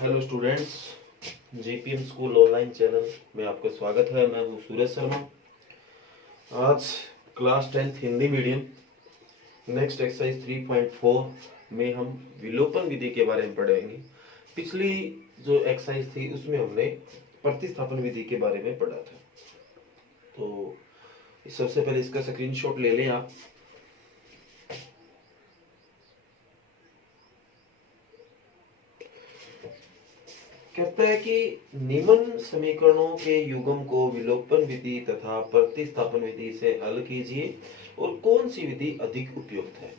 Hello students, GPM school online channel में आपका स्वागत है। मैं हूँ सूरज शर्मा। आज class 10th Hindi medium next exercise 3.4 में हम विलोपन विधि के बारे में पढ़ेंगे। पिछली जो एक्सरसाइज थी उसमें हमने प्रतिस्थापन विधि के बारे में पढ़ा था। तो सबसे पहले इसका स्क्रीनशॉट ले लें आप। कहता है कि निम्न समीकरणों के युग्म को विलोपन विधि तथा प्रतिस्थापन विधि से हल कीजिए और कौन सी विधि अधिक उपयुक्त है।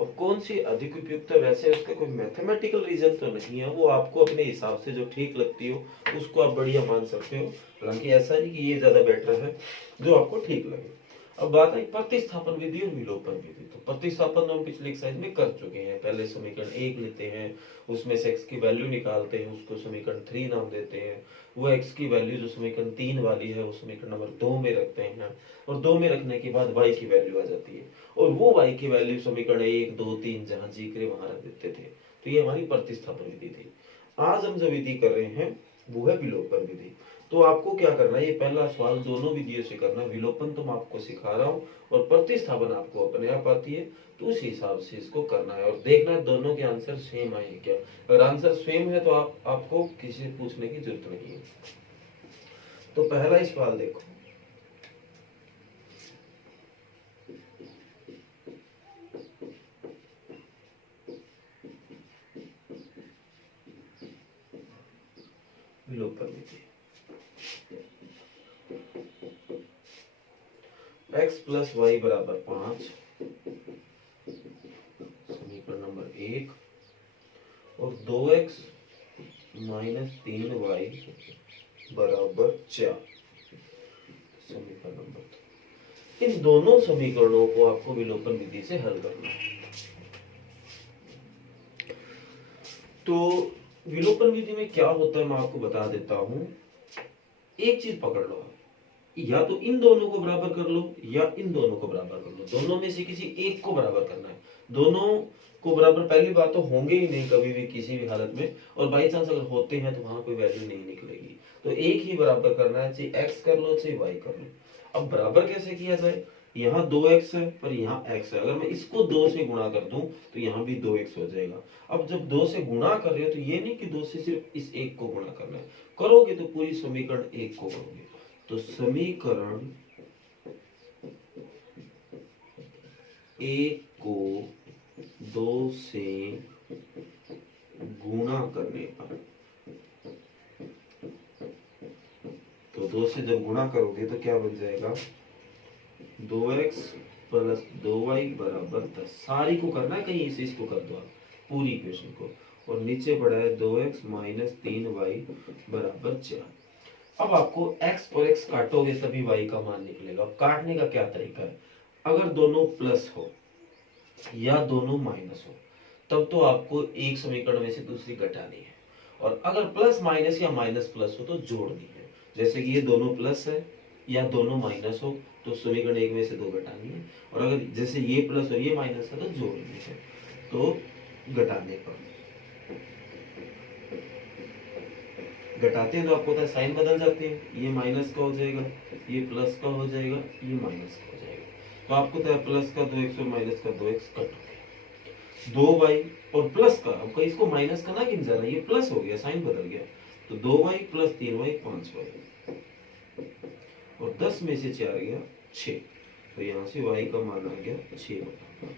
अब कौन सी अधिक उपयुक्त है, वैसे उसका कोई मैथमेटिकल रीजन तो नहीं है, वो आपको अपने हिसाब से जो ठीक लगती हो उसको आप बढ़िया मान सकते हो। हालांकि ऐसा नहीं कि ये ज्यादा बेटर है, जो आपको ठीक लगे। अब बात आई प्रतिस्थापन विधि और विलोपन विधि। तो प्रतिस्थापन हम पिछले एक्सरसाइज में कर चुके हैं। पहले समीकरण 1 लेते हैं, उसमें से x की वैल्यू निकालते हैं, उसको समीकरण 3 नाम देते हैं। वो x की वैल्यू जो समीकरण 3 वाली है वो समीकरण नंबर 2 में रखते हैं, और 2 में रखने के बाद y की वैल्यू आ जाती है, और वो y की वैल्यू समीकरण 1 2 3 जहां जी करे वहां रख देते थे। तो ये हमारी प्रतिस्थापन विधि थी। आज हम जो विधि कर रहे हैं वो है विलोपन विधि। तो आपको क्या करना है, ये पहला सवाल दोनों विधियों से करना। विलोपन तो मैं आपको सिखा रहा हूँ और प्रतिस्थापन आपको अपने आप आती है, तो उस हिसाब से इसको करना है और देखना है दोनों के आंसर सेम आए क्या। अगर आंसर सेम है तो आपको किसी से पूछने की जरूरत नहीं है। तो पहला ही सवाल देखो। विलोपन विधि। x प्लस वाई बराबर 5, समीकरण नंबर 1, और 2x माइनस 3y बराबर 4, समीकरण नंबर 2। इन दोनों समीकरणों को आपको विलोपन विधि से हल करना है। तो विलोपन विधि में क्या होता है मैं आपको बता देता हूं। एक चीज पकड़ लो, या तो इन दोनों को बराबर कर लो या इन दोनों को बराबर कर लो। दोनों में से किसी एक को बराबर करना है। दोनों को बराबर पहली बात तो होंगे ही नहीं कभी भी किसी भी हालत में, और बाई चांस अगर होते हैं तो वहां कोई वैल्यू नहीं निकलेगी। तो एक ही बराबर करना है, चाहे x कर लो चाहे y कर लो। अब बराबर कैसे किया जाए, यहाँ 2x है पर यहाँ x है। अगर मैं इसको 2 से गुणा कर दूं तो यहाँ भी 2x हो जाएगा। अब जब 2 से गुणा कर रहे हो तो ये नहीं कि 2 से सिर्फ इस एक को गुणा करना है, करोगे तो पूरी समीकरण एक को करोगे। तो समीकरण एक को 2 से गुणा करने पर, तो 2 से जब गुणा करोगे तो क्या बन जाएगा, 2x प्लस 2y बराबर 10। सारी को करना है, कहीं इस इसको कर दो आप पूरी इक्वेशन को, और नीचे पड़ा है 2x माइनस 3y बराबर 4। अब आपको x और x काटोगे तभी y का मान निकलेगा। अब काटने का क्या तरीका है, अगर दोनों प्लस हो या दोनों माइनस हो तब तो आपको एक समीकरण में से दूसरी घटानी है, और अगर प्लस माइनस या माइनस प्लस हो तो जोड़नी है। जैसे कि ये दोनों प्लस है या दोनों माइनस हो तो समीकरण एक में से दो घटानी है, और अगर जैसे ये प्लस और ये माइनस है तो जोड़नी है। तो घटाने पर घटाते हैं तो आपको पता है साइन बदल जाते हैं, ये माइनस का हो जाएगा, ये प्लस का हो जाएगा, ये माइनस का हो जाएगा। तो आपको पता है प्लस का 2x और माइनस का 2x कट हो गया। 2y और प्लस का, अब कहीं इसको माइनस का ना गिन जाना, ये प्लस हो गया, साइन बदल गया। तो 2y प्लस 3y 5y, और 10 में से 4 गया 6। तो यहाँ से y का मान आ गया 6/5।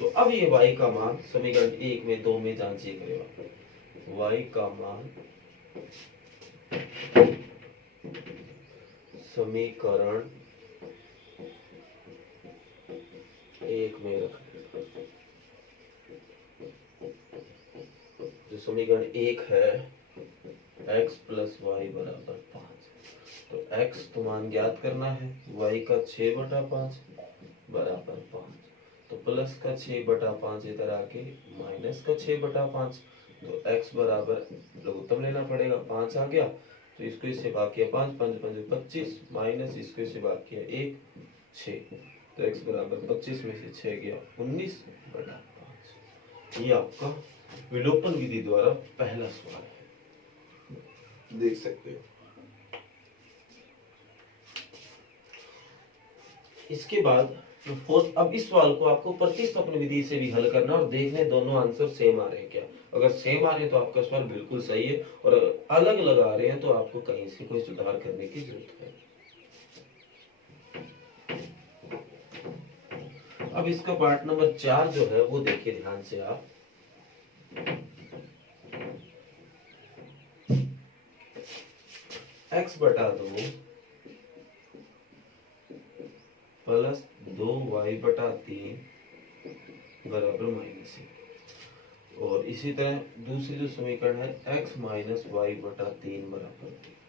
तो अब ये y का मान समीकरण 1 में 2 में जांचिए करेगा। y का मान समीकरण 1 में रख, जो समीकरण 1 है x प्लस वाई बराबर 5। तो x तो मान ज्ञात करना है, y का 6/5 बराबर 5। तो प्लस का 6/5 इधर आके माइनस का 6/5। तो x बराबर लघुत्तम लेना पड़ेगा, 5 आ गया तो इसको इससे भाग किया 5 5 5 25, माइनस इसको इससे भाग किया 1 6। तो x बराबर 25 में से 6 गया 19/5। ये आपका विलोपन विधि द्वारा पहला सवाल है। देख सकते हो। इसके बाद फोर्थ, अब इस सवाल को आपको प्रतिस्थापन विधि से भी हल करना और देखने दोनों आंसर सेम आ रहे हैं क्या। अगर सेम आ रहे हैं तो आपका सवाल बिल्कुल सही है, और अलग अलग आ रहे हैं तो आपको कहीं से कोई सुधार करने की जरूरत है। अब इसका पार्ट नंबर 4 जो है वो देखिए ध्यान से आप। x बटा 2 प्लस 2y बटा 3 बराबर -1। और इसी तरह दूसरी जो समीकरण है x माइनस वाई बटा 3 बराबर 3।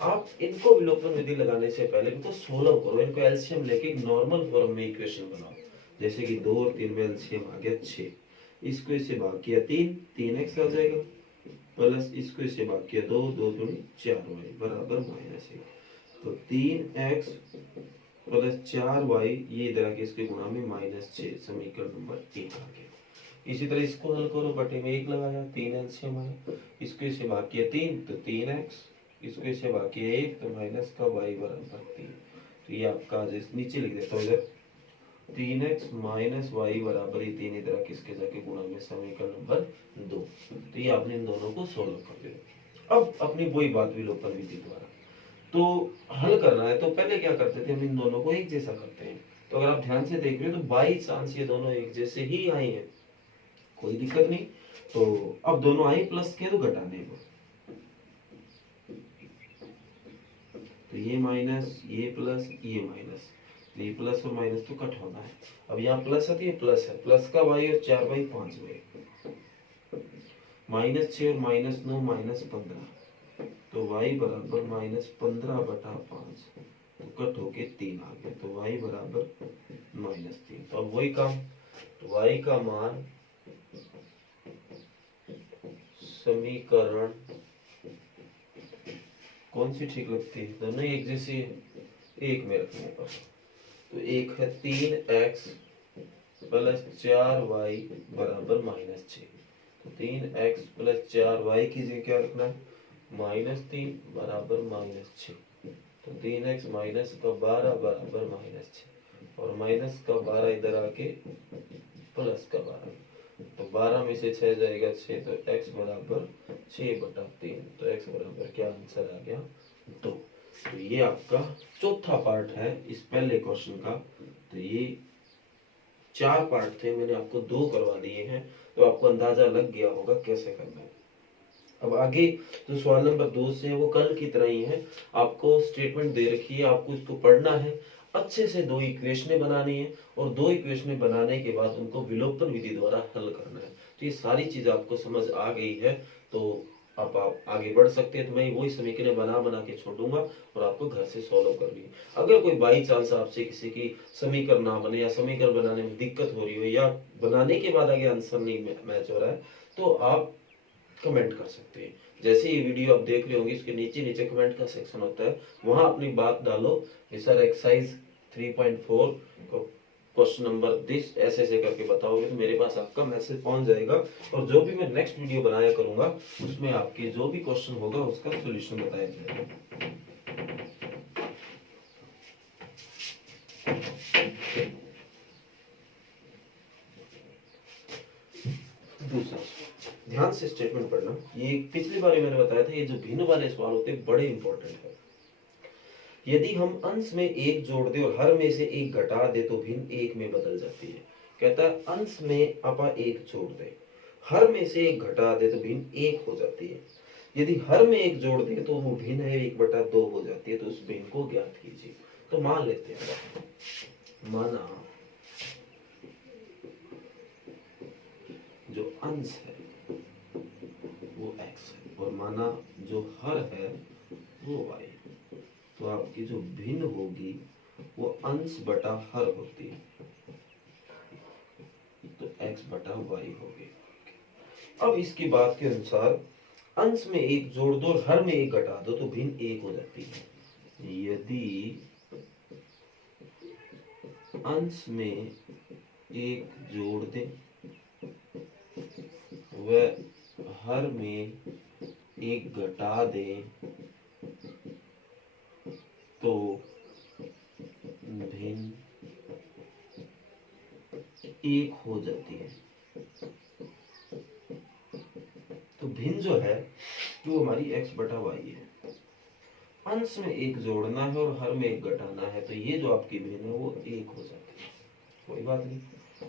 आप इनको विलोपन विधि लगाने से पहले इनको सोल्व करो, इनको एलसीएम लेके एक नॉर्मल फॉर्म में इक्वेशन बनाओ। जैसे कि 2 और 3 में एलसीएम आ गया 6, इसको इससे भाग किया 3x आ जाएगा, प्लस इसको इससे भाग किया 2 दूनी 4y बराबर -1। तो 3x प्लस 4y ये इधर आके इसके गुणा में -6, समीकरण नंबर 1 आ गया। इसी तरह इसको हल करो, बटे में 1 लगाया, 3 एलसीएम आया, इसको इससे भाग किया 3 तो 3x, इसको इससे भाग किया 1 तो माइनस का y बराबर 3। तो ये आपका नीचे लिख देता हूँ इधर 3x माइनस वाई बराबर 3 इधर आके इसके जाके गुणा में समीकरण नंबर 2। तो ये आपने इन दोनों को सोल्व कर दिया। अब अपनी वही बात विलोपन विधि द्वारा तो हल करना है। तो पहले क्या करते थे, हम इन दोनों को एक जैसा करते हैं। तो अगर आप ध्यान से देख रहे हो तो बाई चांस ये दोनों एक जैसे ही आए हैं, कोई दिक्कत नहीं। तो अब दोनों आई प्लस के तो घटाने को, तो ये माइनस ये प्लस ये माइनस, तो ये प्लस और माइनस तो कट होना है। अब यहाँ प्लस है तो ये प्लस है, प्लस का वाई और 4y 5y, -6 और -9 -15, तो y बराबर -15 बटा 5, तो कट होके 3 आ गया, तो y बराबर -3। तो अब वही काम, तो y का मान समीकरण कौन सी ठीक लगती है, दोनों एक जैसी है, एक में रखने पर। तो एक है 3x प्लस 4y बराबर -6, तो 3x प्लस 4y की जगह क्या रखना है, -3 बराबर -6, तो 3x माइनस का 12 बराबर -6, और माइनस का 12 इधर आके प्लस का 12, तो 12 में से 6 जाएगा 6, तो x बराबर 6 बटा 3, तो x बराबर क्या आंसर आ गया 2। तो ये आपका चौथा पार्ट है इस पहले क्वेश्चन का। तो ये 4 पार्ट थे, मैंने आपको 2 करवा दिए हैं, तो आपको अंदाजा लग गया होगा कैसे करना है। अब आगे जो सवाल नंबर 2 से है वो कल की तरह ही है। आपको स्टेटमेंट दे रखी है, आपको इसको पढ़ना है, अच्छे से 2 इक्वेशनें बनानी है, और 2 इक्वेशनें बनाने के बाद उनको विलोपन विधि द्वारा हल करना है। तो ये सारी चीज आपको समझ आ गई है, तो आप आगे बढ़ सकते हैं। तो मैं वही समीकरण बना के छोड़ूंगा और आपको घर से सॉल्व कर ली। अगर कोई बाई चांस आपसे किसी की समीकरण ना बने, या समीकरण बनाने में दिक्कत हो रही हो, या बनाने के बाद आगे आंसर नहीं मैच हो रहा है, तो आप कमेंट कर सकते हैं। जैसे ये वीडियो आप देख रहे होंगे, इसके नीचे नीचे कमेंट का सेक्शन होता है, वहां अपनी बात डालो। Sir exercise 3.4 question number this ऐसे ऐसे करके बताओगे तो मेरे पास आपका मैसेज पहुंच जाएगा, और जो भी मैं नेक्स्ट वीडियो बनाया करूंगा उसमें आपके जो भी क्वेश्चन होगा उसका सोल्यूशन बताया जाएगा। दूसरा, ध्यान से स्टेटमेंट पढ़ना। ये पिछली बार मैंने बताया था, ये जो भिन्न वाले सवाल होते हैं बड़े इंपॉर्टेंट है। यदि हम अंश में 1 जोड़ दे और हर में से 1 घटा दे तो भिन्न 1 में बदल जाती है। कहता है अंश में अपा 1 जोड़ दे, हर में से 1 घटा दे तो भिन्न 1 हो जाती है। यदि हर में 1 जोड़ दे तो वो भिन्न है 1/2 हो जाती है। तो उस भिन्न को ज्ञात कीजिए। तो मान लेते हैं, माना जो अंश है वो x है, और माना जो हर है वो y। तो आपकी जो भिन्न होगी वो अंश बटा हर होती है, तो x बटा y होगी। अब इसकी बात के अनुसार अंश में 1 जोड़ दो और हर में 1 घटा दो तो भिन्न 1 हो जाती है। यदि अंश में 1 जोड़ दे व हर में एक घटा दें तो भिन्न एक हो जाती है। तो भिन्न जो है वो हमारी x बटा वाई है। अंश में एक जोड़ना है और हर में एक घटाना है, तो ये जो आपकी भिन्न है वो एक हो जाती है। कोई बात नहीं,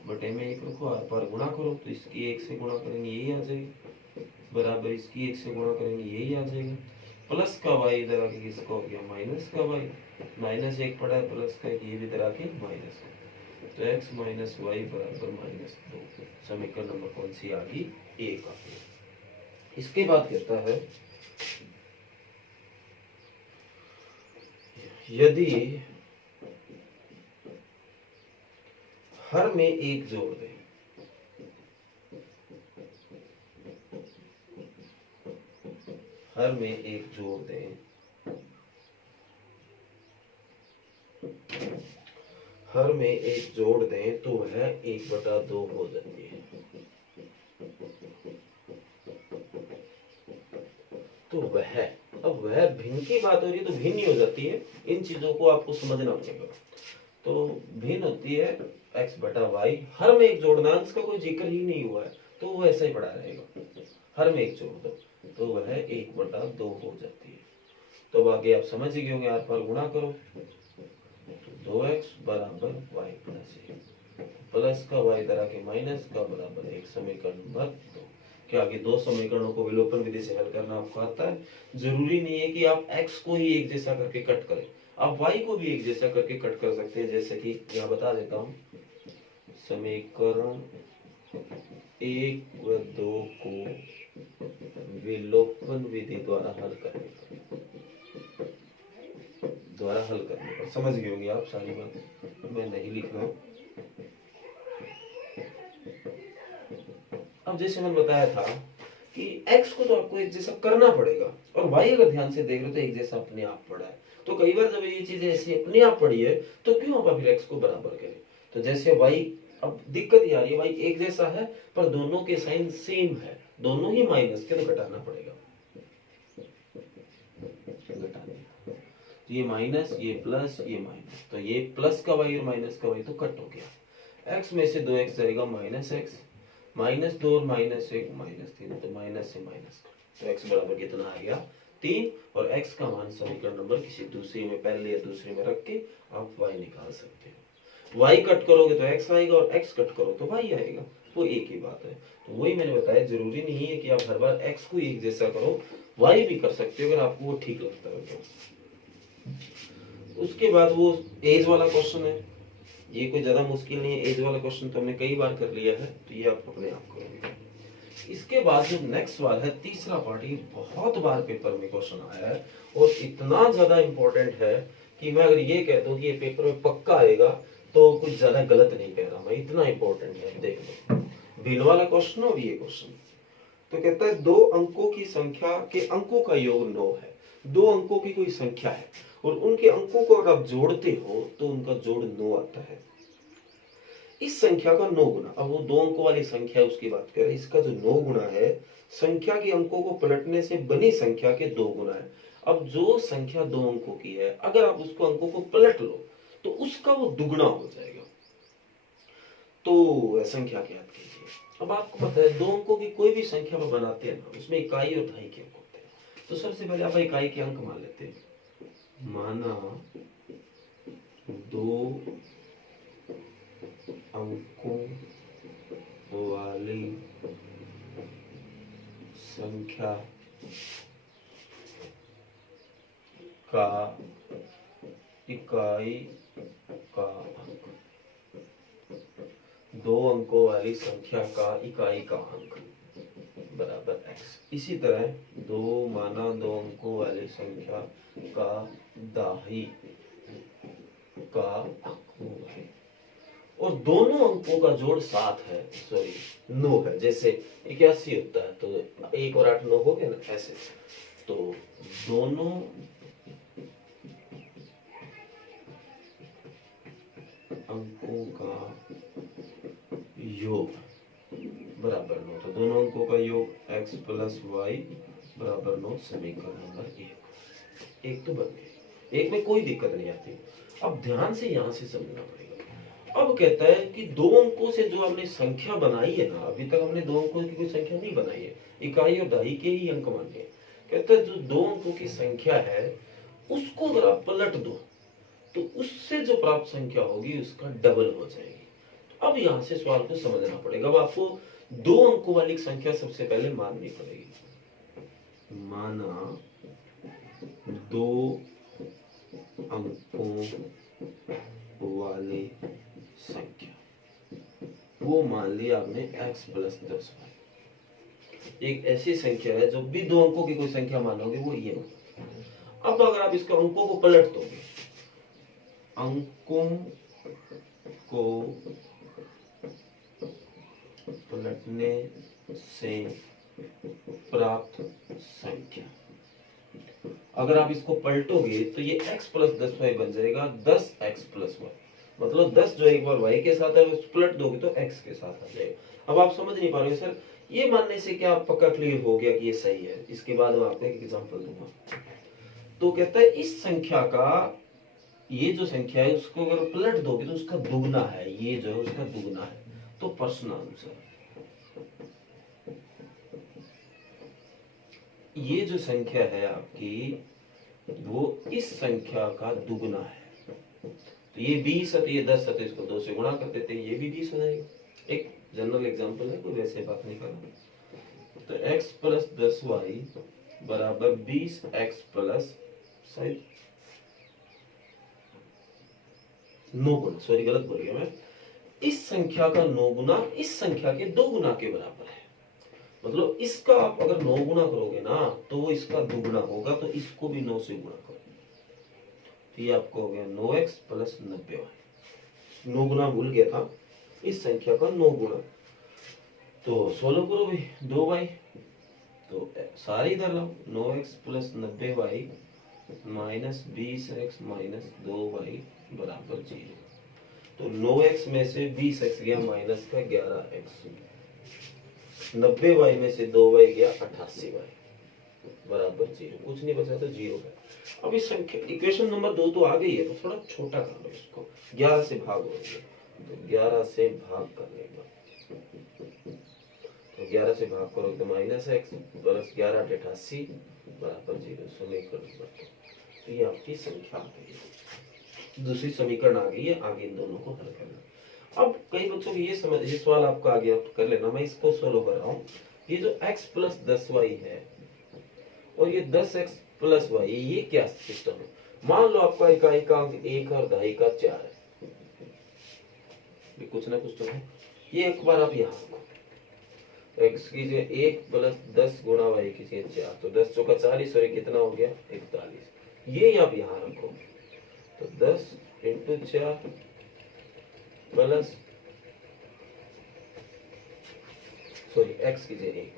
बटे में एक रखो, आर पार गुणा करो तो इसकी एक से गुणा करेंगे यही आ जाएगा, बराबर इसकी एक से गुणा करेंगे यही आ जाएगा। प्लस का वाई इधर आके किसका हो गया माइनस का वाई, माइनस एक पड़ा है प्लस का, ये भी इधर आके माइनस का, तो x माइनस वाई बराबर माइनस 2। समीकरण नंबर कौन सी आ गई, एक आ गई। इसके बाद कहता है यदि हर में एक जोड़ दें, हर में एक जोड़ दें, हर में एक जोड़ दें तो वह 1/2 हो जाती है। तो वह, अब वह भिन्न की बात हो रही है तो भिन्न ही हो जाती है, इन चीजों को आपको समझना पड़ेगा। तो भिन्न होती है x बटा वाई, हर में एक जोड़ना, अंश का कोई जिक्र ही नहीं हुआ है तो वो ऐसा ही पड़ा रहेगा, हर में एक जोड़ दो तो वह 1/2 हो जाती है। तो अब आगे आप समझ ही गए होंगे, आर पार गुणा करो तो 2x बराबर y प्लस 1, प्लस का y इधर आके माइनस का बराबर 1। समीकरण नंबर 2 के आगे दो समीकरणों को विलोपन विधि से हल करना आपको आता है। जरूरी नहीं है कि आप x को ही एक जैसा करके कट करें, आप y को भी एक जैसा करके कट कर सकते हैं। जैसे कि यहाँ बता देता हूँ, समीकरण 1 व 2 को विलोपन विधि द्वारा हल करने पर समझ गए होंगे आप सारी बात, मैं नहीं लिख रहा हूँ। अब जैसे मैंने बताया था कि x को तो आपको एक जैसा करना पड़ेगा, और y अगर ध्यान से देख रहे हो तो एक जैसा अपने आप पड़ा है। तो कई बार जब ये चीज ऐसी अपने आप पड़ी है तो क्यों आप फिर x को बराबर करें। तो जैसे y, अब दिक्कत ये आ रही है, y एक जैसा है पर दोनों के साइन सेम है, दोनों ही माइनस के, तो घटाना पड़ेगा, घटा दिया, तो ये माइनस, ये प्लस, ये माइनस, तो ये प्लस का y और माइनस का y तो कट हो गया। x में से 2x जाएगा माइनस x, माइनस 2 और माइनस 1 माइनस 3, तो माइनस से माइनस का, तो x बराबर कितना आ गया 3, और x का मान समीकरण नंबर किसी दूसरे में, पहले या दूसरे में रख के आप y निकाल सकते हो। y कट करोगे तो x आएगा और x कट करो तो y आएगा, वो एक ही बात है। तो वही मैंने बताया, जरूरी नहीं है कि आप हर बार x को एक जैसा करो, y भी कर सकते हो अगर आपको वो ठीक लगता है तो। उसके बाद वो एज वाला क्वेश्चन है, ये कोई ज्यादा मुश्किल नहीं है, एज वाला क्वेश्चन तो हमने कई बार कर लिया है, तो ये आप अपने आप करोगे। इसके बाद जो नेक्स्ट सवाल है, तीसरा पार्ट, ये बहुत बार पेपर में क्वेश्चन आया है और इतना ज्यादा इंपॉर्टेंट है कि मैं अगर ये कहता हूँ कि ये पेपर में पक्का आएगा तो कुछ ज्यादा गलत नहीं कह रहा मैं, इतना इंपॉर्टेंट है। देख लो, भिन्न वाला क्वेश्चन और ये क्वेश्चन। तो कहता है 2 अंकों की संख्या के अंकों का योग 9 है। 2 अंकों की कोई संख्या है और उनके अंकों को अगर आप जोड़ते हो तो उनका जोड़ 9 आता है। इस संख्या का 9 गुना, अब वो 2 अंकों वाली संख्या उसकी बात करें, इसका जो 9 गुना है, संख्या के अंकों को पलटने से बनी संख्या के 2 गुना है। अब जो संख्या 2 अंकों की है, अगर आप उसको अंकों को पलट लो तो उसका वो दुगना हो जाएगा। तो संख्या ज्ञात कीजिए। अब आपको पता है 2 अंकों की कोई भी संख्या में बनाते हैं ना, उसमें इकाई और दहाई के अंक होते हैं। तो सबसे पहले आप इकाई के अंक मान लेते हैं, माना 2 अंकों वाली संख्या का इकाई का अंक, 2 अंकों वाली संख्या का इकाई का अंक बराबर x। इसी तरह 2 माना 2 अंकों वाली संख्या का दहाई का अंक है, और दोनों अंकों का जोड़ 7 है, सॉरी 9 है। जैसे 81 होता है तो 1 और 8 9 हो गए ना, ऐसे। तो दोनों अंकों का योग बराबर 9, तो दोनों अंकों का योग x प्लस वाई बराबर 9 समीकरण नंबर एक तो बन गए, एक में कोई दिक्कत नहीं आती। अब ध्यान से यहां से समझना पड़ेगा। अब कहता है कि दो अंकों से जो हमने संख्या बनाई है ना, अभी तक हमने दो अंकों की कोई संख्या नहीं बनाई है, इकाई और दहाई के ही अंक माने। कहता है जो दो अंकों की संख्या है उसको अगर आप पलट दो तो उससे जो प्राप्त संख्या होगी उसका डबल हो जाएगी। अब यहां से सवाल को समझना पड़ेगा। अब आपको दो अंकों वाली संख्या सबसे पहले माननी पड़ेगी। माना दो अंकों वाली संख्या, वो मान लिया आपने x प्लस 10y। एक ऐसी संख्या है जो भी दो अंकों की कोई संख्या मानोगे वो ये मानो। अब अगर आप इसके अंकों को पलट दोगे, अंकों को पलटने से प्राप्त संख्या, अगर आप इसको पलटोगे तो ये x प्लस 10y बन जाएगा 10x प्लस y। मतलब 10 जो एक बार y के साथ है उसको पलट दोगे तो x के साथ आ जाएगा। अब आप समझ नहीं पा रहे सर ये मानने से क्या पक्का क्लियर हो गया कि ये सही है? इसके बाद मैं आपको एक एग्जांपल दूंगा। तो कहता है इस संख्या का, ये जो संख्या है उसको अगर पलट दोगे तो उसका दुगना है, ये जो है उसका दुगना है। तो प्रश्नानुसार ये जो संख्या है आपकी वो इस संख्या का दुगना है। तो ये 20 है तो ये 10 है तो इसको 2 से गुणा कर देते हैं, ये भी 20 हो जाएगा। एक जनरल एग्जांपल है, कोई वैसे बात नहीं करना। तो x प्लस 10y बराबर 20x प्लस शायद 9 गुना, सॉरी गलत बोल गया मैं, इस संख्या का 9 गुना इस संख्या के 2 गुना के बराबर है। मतलब इसका आप अगर 9 गुना करोगे ना तो वो इसका दुगुना होगा, तो इसको भी 9 से गुणा करो। तो ये आपको हो गया 9x प्लस 90y। 9 गुना भूल गया था, इस संख्या का 9 गुना। तो 16 करो भाई 2y, तो सारे इधर लाओ 9x plus 90y minus 20x minus 2y बराबर 0। तो 9x में से 20x गया माइनस का 11x, 90y में से 2y गया 88y बराबर 0। कुछ नहीं बचा तो 0 है। अब इस संख्या इक्वेशन नंबर 2 तो आ गई है, तो थोड़ा छोटा कर लो इसको, 11 से भाग हो गया तो 11 से भाग कर लेगा। तो 11 से भाग करो तो माइनस x प्लस 11 88 बराबर 0। समीकरण नंबर 2। तो ये आपकी संख्या आ गई है, दूसरी समीकरण आ गई है। आगे इन दोनों को हल करना। अब कई बच्चों को ये समझ, ये सवाल आपका आ गया कर लेना, मैं इसको सोल्व कर रहा हूँ। ये जो x प्लस 10y है और ये 10x प्लस y, ये क्या सिस्टम है? मान लो आपका इकाई का अंक 1 और दहाई का 4 है, कुछ ना कुछ तो है। ये एक बार आप यहाँ रखो, x कीजिए 1 प्लस 10 गुणा y कीजिए 4, तो 10 चौका 40 और कितना हो गया 41। ये आप यहाँ रखो तो 10 इंटू 4 प्लस सॉरी x कीजिए 1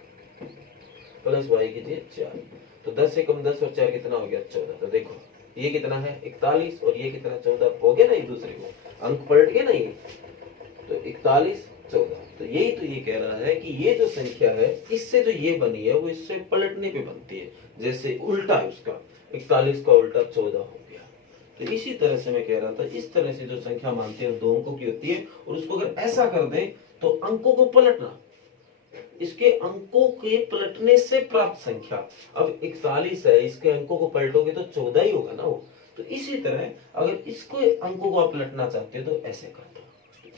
प्लस y कीजिए 4, तो 10 से कम 10 और 4 कितना हो गया 14। तो देखो ये कितना है 41 और ये कितना 14 हो गया ना, एक दूसरे को अंक पलट गए ना ये, तो 41 14। तो यही तो ये कह रहा है कि ये जो संख्या है इससे जो ये बनी है वो इससे पलटने पे बनती है, जैसे उल्टा है उसका, 41 का उल्टा 14 हो गया। तो इसी तरह से मैं कह रहा था, इस तरह से जो संख्या मानते हैं दो अंकों की होती है, और उसको अगर ऐसा कर दें तो अंकों को पलटना, इसके अंकों के पलटने से प्राप्त संख्या। अब 41 है, इसके अंकों को पलटोगे तो 14 ही होगा ना वो। तो इसी तरह अगर इसको अंकों को आप पलटना चाहते हो तो ऐसे कर दो,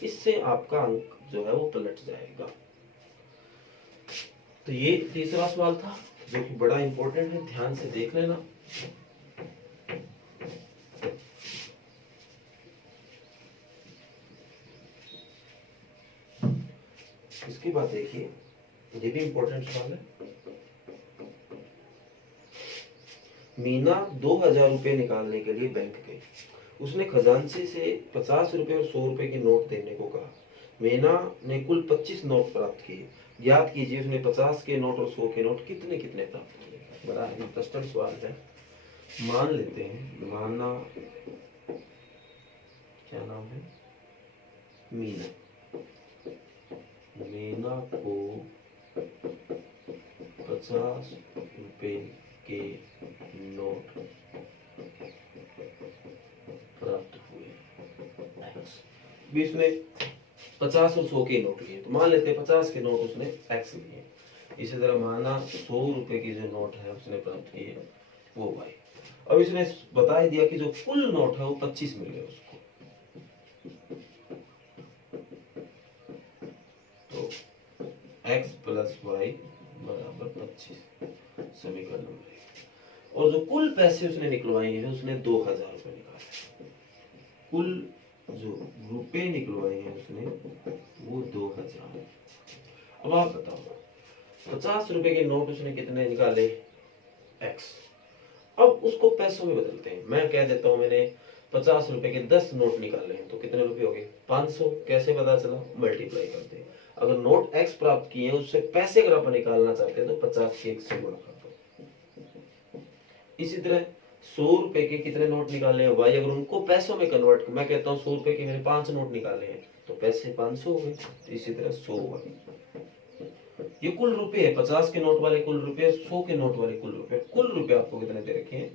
इससे आपका अंक जो है वो पलट जाएगा। तो ये तीसरा सवाल था जो कि बड़ा इंपॉर्टेंट है, ध्यान से देख लेना। इसके बाद देखिए, ये भी इंपॉर्टेंट सवाल है। मीना 2000 रुपए निकालने के लिए बैंक गई। उसने खजांची से 50 रुपए और 100 रुपए के नोट देने को कहा। मीना ने कुल 25 नोट प्राप्त किए। याद कीजिए उसने 50 के नोट और 100 के नोट कितने कितने प्राप्त किए। बड़ा इंटरेस्टिंग सवाल है। मान लेते हैं, माना क्या नाम है, मीना। मीना को 50 रुपए रुपए के नोट प्राप्त हुए एक्स। भी उसने 50 और 100 के नोट लिए, तो मान लेते हैं 50 के नोट उसने एक्स लिए। इसी तरह माना 100 रुपए की जो नोट है उसने प्राप्त किए वो वाई। अब इसने बता ही दिया कि जो कुल नोट है वो 25 मिल गए उसको। तो x प्लस वाई बराबर 25 समीकरण नंबर 1। और जो कुल पैसे उसने निकलवाए हैं उसने 2000 रुपए निकाले। कुल जो रुपए निकलवाए हैं उसने वो 2000। अब आप बताओ 50 रुपए के नोट उसने कितने निकाले x। अब उसको पैसों में बदलते हैं। मैं कह देता हूं मैंने 50 रुपए के 10 नोट निकाले हैं तो कितने रुपए हो गए 500। कैसे पता चला, मल्टीप्लाई करते हैं। अगर नोट x प्राप्त किए हैं उससे पैसे अगर आप निकालना चाहते हैं तो 50 के 1 से गुणा कर दो। इसी तरह 100 रुपए के कितने नोट निकाले हैं y। अगर उनको पैसों में कन्वर्ट, मैं कहता हूँ 100 रुपए के मैंने 5 नोट निकाले हैं तो पैसे 500 हो गए। तो इसी तरह 100 y। ये कुल रुपए है, 50 के नोट वाले कुल रुपए, 100 के नोट वाले कुल रुपए। कुल रुपए आपको कितने दे रखे हैं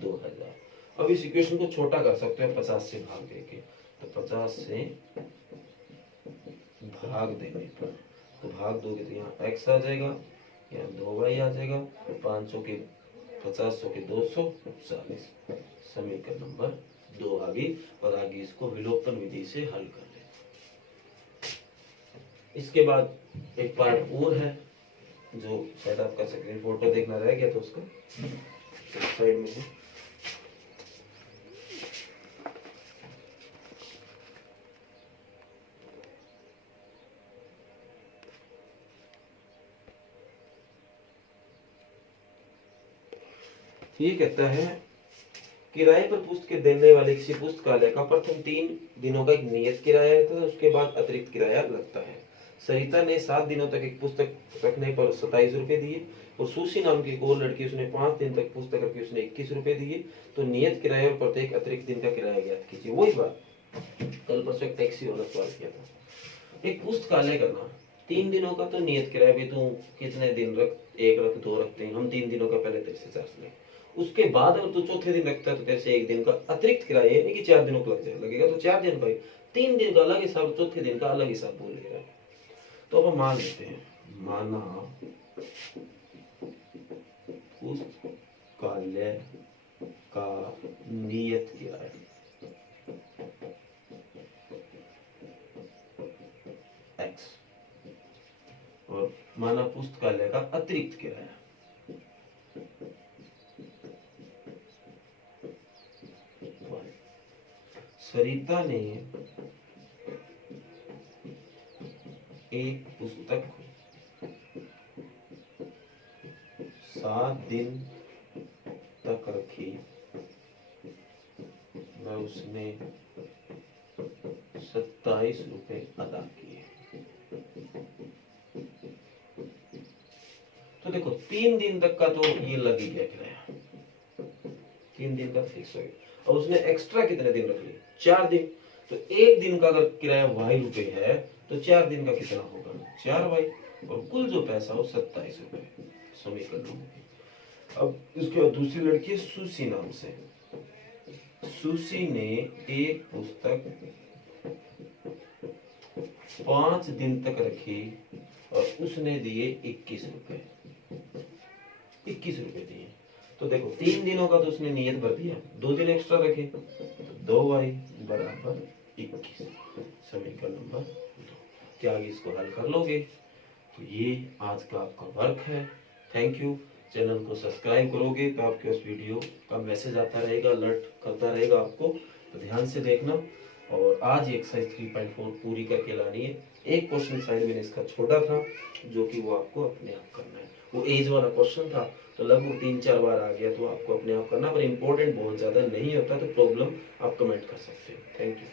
2000। अब इस इक्वेशन को छोटा कर सकते हैं 50 से भाग देके। तो 50 से भाग देने पर तो भाग दोगे तो यहाँ x आ जाएगा, यहाँ 2y आ जाएगा। 500 के 50, 100 के 240 समीकरण नंबर 2 आ गई। और आगे इसको विलोपन विधि से हल कर ले। इसके बाद एक पार्ट और है जो शायद आपका स्क्रीन फोटो देखना रह गया तो उसका साइड में है। ये कहता है किराए पर पुस्तकें देने वाले किसी पुस्तकालय का प्रथम 3 दिनों का एक नियत किराया है तो उसके बाद अतिरिक्त किराया लगता है। सरिता ने 7 दिनों तक एक पुस्तक रखने पर 27 रुपए दिए और सुशी नाम की एक और लड़की उसने 5 दिन तक पुस्तक रखी उसने 21 रुपए दिए। तो नियत किराया और प्रत्येक अतिरिक्त दिन का किराया ज्ञात कीजिए। वही बात कल परसों एक टैक्सी वाला सवाल किया था। एक पुस्तकालय करना 3 दिनों का तो नियत किराया भी तू कितने दिन रख, 1 रख 2 रखते हैं हम, 3 दिनों का पहले तेरे से चार्ज लें। उसके बाद अगर तू चौथे दिन रखता है तो तेरे से 1 दिन का अतिरिक्त किराया यानी कि 4 दिनों का लगेगा तो 4 दिन का ही, 3 दिन का अलग हिसाब, चौथे दिन का अलग हिसाब बोलेगा। तो अब हम मान लेते हैं, माना पुस्तकालय का नियत किराया x और माना पुस्तकालय का अतिरिक्त किराया सरिता ने एक पुस्तक 7 दिन तक रखी मैं उसने 27 रुपए अदा किए। तो देखो 3 दिन तक का तो ये लग ही गया किराया, 3 दिन का फिक्स हो गया। और उसने एक्स्ट्रा कितने दिन रख लिए 4 दिन। तो 1 दिन का अगर किराया y रुपए है तो 4 दिन का कितना होगा 4y और कुल जो पैसा हो 27 रुपए समीकरण होगी। अब इसके बाद दूसरी लड़की है सुशी नाम से। सुशी ने एक पुस्तक 5 दिन तक रखी और उसने दिए 21 रुपए, 21 रुपए दिए। तो देखो 3 दिनों का तो उसने नियत भर दिया, 2 दिन एक्स्ट्रा रखे तो 2y बराबर 21 समीकरण नंबर 2। क्या आगे इसको हल कर लोगे? तो ये आज का आपका वर्क है। Thank you. चैनल को सब्सक्राइब करोगे तो आपके उस वीडियो का मैसेज आता रहेगा, अलर्ट करता रहेगा आपको, तो ध्यान से देखना। और आज ये एक्सरसाइज 3.4 पूरी करके लानी है। एक क्वेश्चन शायद मैंने इसका छोटा था जो कि वो आपको अपने आप करना है। वो एज वाला क्वेश्चन था तो लगभग 3-4 बार आ गया तो आपको अपने आप करना, पर इंपॉर्टेंट बहुत ज्यादा नहीं होता तो प्रॉब्लम आप कमेंट कर सकते हो। Thank you.